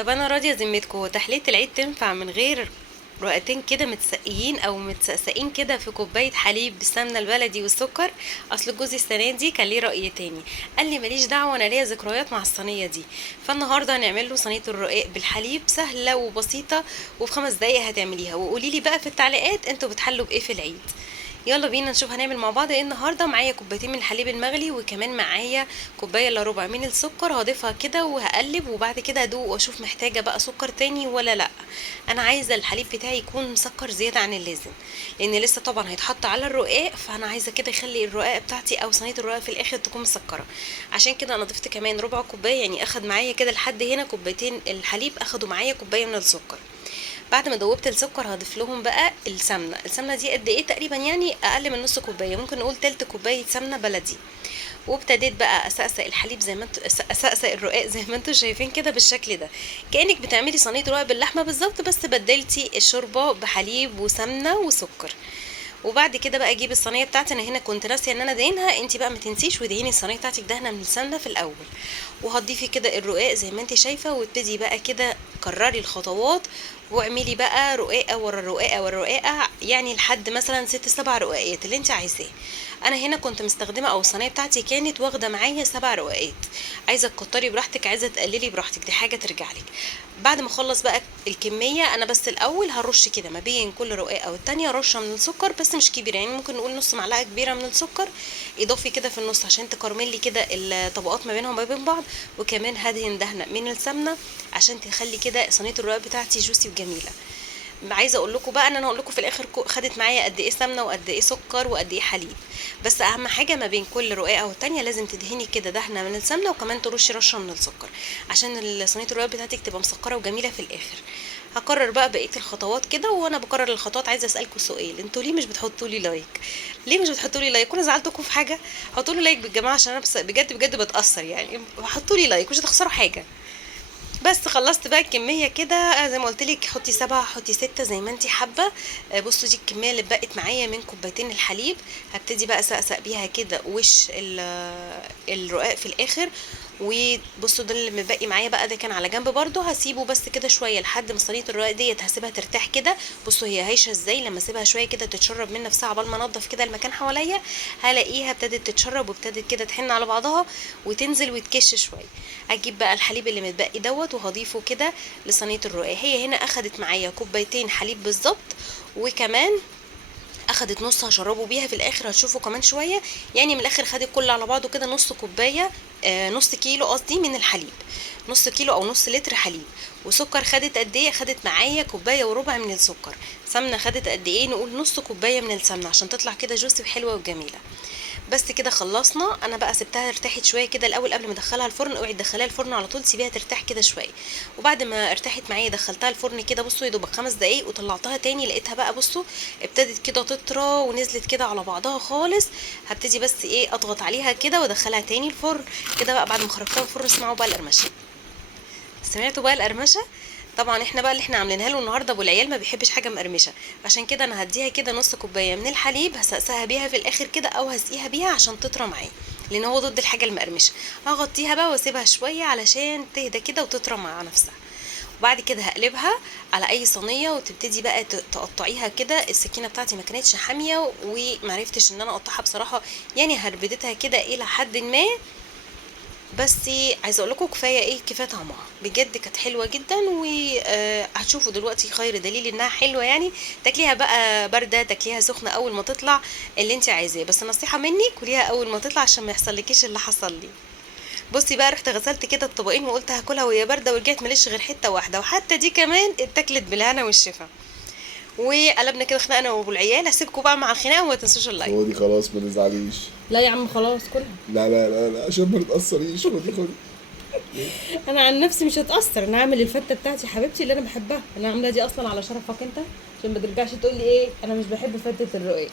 طب انا راضيه ذمتكم، تحليه العيد تنفع من غير رقتين كده متسقيين او متسقسقين كده في كوبايه حليب بالسمنه البلدي والسكر؟ اصل جوزي السنه دي كان ليه راي تاني، قال لي ماليش دعوه، انا ليا ذكريات مع الصينيه دي. فالنهارده هنعمل له صينيه الرقاق بالحليب، سهله وبسيطه وفي 5 دقايق هتعمليها. وقولي لي بقى في التعليقات انتوا بتحلوا بايه في العيد. يلا بينا نشوف هنعمل مع بعض ايه النهارده. معايا كوبايتين من الحليب المغلي، وكمان معايا كوبايه الا ربع من السكر. هضيفها كده وهقلب، وبعد كده ادوق واشوف محتاجه بقى سكر تاني ولا لا. انا عايزه الحليب بتاعي يكون مسكر زياده عن اللازم، لان لسه طبعا هيتحط على الرقاق، فانا عايزه كده يخلي الرقاق بتاعتي او صينيه الرقاق في الاخر تكون مسكره. عشان كده انا ضفت كمان ربع كوبايه، يعني اخد معايا كده لحد هنا كوبايتين الحليب اخدوا معايا كوبايه من السكر. بعد ما دوبت السكر هضيف لهم بقى السمنه دي قد ايه تقريبا، يعني اقل من نص كوبايه، ممكن نقول تلت كوبايه سمنه بلدي. وابتديت بقى اسقسق الحليب زي ما انتوا اسقسق الرقاق زي ما انتوا شايفين كده بالشكل ده، كانك بتعملي صينيه رقاق باللحمه بالظبط، بس بدلتي الشوربه بحليب وسمنه وسكر. وبعد كده بقى اجيب الصينيه بتاعتي، انا هنا كنت ناسيه ان انا ادهنها، انت بقى ما تنسيش ودهني الصينيه بتاعتك دهنه من السمنه في الاول. وهتضيفي كده الرقاق زي ما انت شايفه، وابتدي بقى كده كرري الخطوات، واعملي بقى رقاقه ورا الرقاقه ورا الرقاقه، يعني لحد مثلا 6 7 رقاقات اللي انت عايزاه. انا هنا كنت مستخدمه، او الصينيه بتاعتي كانت واخده معايا 7 رقاقات. عايزه تكتري براحتك، عايزه تقللي براحتك، دي حاجه ترجع لك. بعد ما اخلص بقى الكميه، انا بس الاول هرش كده ما بين كل رقاقه والتانيه رشه من السكر، بس مش كبيره، يعني ممكن نقول نص معلقه كبيره من السكر اضافي كده في النص، عشان تكرملي كده الطبقات ما بينهم وما بين بعض. وكمان هدهن دهنه من السمنه عشان تخلي كده صينيه الرقاق بتاعتي جوسي وجميله. عايزه اقول لكم بقى ان انا هقول لكم في الاخر خدت معايا قد ايه سمنه وقد ايه سكر وقد ايه حليب. بس اهم حاجه ما بين كل رقاقه والتانيه لازم تدهني كده دهنه من السمنه، وكمان ترشي رشه من السكر، عشان صينيه الرقاق بتاعتك تبقى مسكره وجميله في الاخر. هكرر بقى بقيه الخطوات كده. وانا بكرر الخطوات عايزه اسالكم سؤال، انتوا ليه مش بتحطوا لي لايك؟ ليه مش بتحطوا لي لايك؟ وانا زعلتكم في حاجه؟ حطوا لي لايك بالجماعه، عشان انا بس بجد بجد بتاثر، يعني حطوا لي لايك مش هتخسروا حاجه. بس خلصت بقى الكميه كده، زي ما قلت لك حطي 7 حطي 6 زي ما انتي حابه. بصوا دي الكميه اللي بقت معايا من كوبايتين الحليب. هبتدي بقى اسقسق بيها كده وش الرقاق في الاخر. وبصوا ده اللي مبقي معايا بقى، ده كان على جنب برضو، هسيبه بس كده شويه لحد ما صينيه الرقاق ديت هسيبها ترتاح كده. بصوا هي هايشه ازاي، لما اسيبها شويه كده تتشرب من نفسها، عبال ما انضف كده المكان حواليا هلاقيها ابتدت تتشرب وابتدت كده تحن على بعضها وتنزل وتكش شويه. اجيب بقى الحليب اللي متبقي دوت وهضيفه كده لصينيه الرقاق. هي هنا اخدت معايا كوبايتين حليب بالظبط، وكمان اخدت نص هشربه بيها في الاخر، هتشوفوا كمان شويه. يعني من الاخر خدت كله على بعضه كده نص كوبايه، نص كيلو قصدي من الحليب، نص كيلو او نص لتر حليب. وسكر خدت قد ايه؟ خدت معايا كوبايه وربع من السكر. سمنه خدت قد ايه؟ نقول نص كوبايه من السمنه، عشان تطلع كده جوسي وحلوه وجميله. بس كده خلصنا. انا بقى سبتها ارتاحت شويه كده الاول قبل ما ادخلها الفرن. اوعي تدخليها الفرن على طول، سيبيها ترتاح كده شويه. وبعد ما ارتاحت معايا دخلتها الفرن كده، بصوا يا دوبك 5 دقايق وطلعتها تاني، لقيتها بقى بصوا ابتدت كده تطرى ونزلت كده على بعضها خالص. هبتدي بس ايه اضغط عليها كده وادخلها تاني الفرن. كده بقى بعد ما خرجتها الفرن اسمعوا بقى القرمشه. سمعتوا بقى القرمشه؟ طبعا احنا بقى اللي احنا عاملينها له النهارده ابو العيال ما بيحبش حاجه مقرمشه، عشان كده انا هديها كده نص كوبايه من الحليب، هسقسها بيها في الاخر كده او هسقيها بيها عشان تطرى معايا، لان هو ضد الحاجه المقرمشه. هغطيها بقى واسيبها شويه علشان تهدى كده وتطرى مع نفسها. وبعد كده هقلبها على اي صينيه، وتبتدي بقى تقطعيها كده. السكينه بتاعتي ما كانتش حاميه ومعرفتش ان انا اقطعها بصراحه، يعني هربدتها كده الى حد ما. بس عايزه اقول لكم كفايه ايه، كفايه طعمها بجد كانت حلوه جدا. وهتشوفوا دلوقتي خير دليل انها حلوه، يعني تاكليها بقى بارده تاكليها سخنه اول ما تطلع اللي انت عايزاه. بس نصيحه مني كليها اول ما تطلع عشان ما يحصلكيش اللي حصل لي. بصي بقى رحت غسلت كده الطبقين وقلت هاكلها وهي بارده، ورجعت ماليش غير حته واحده، وحتى دي كمان اتاكلت بالهنا والشفا. وقلبنا كده خناقنا وابو العيال. هسيبكم بقى مع الخناقه وما تنسوش اللايك. خدي خلاص ما تزعليش. لا يا عم خلاص كلها. لا لا لا لا عشان ما تتأثريش. خدي خدي. انا عن نفسي مش هتاثر، انا هعمل الفته بتاعتي حبيبتي اللي انا بحبها، انا عاملاها دي اصلا على شرفك انت، عشان ما ترجعش تقول لي ايه انا مش بحب فته الرقاق.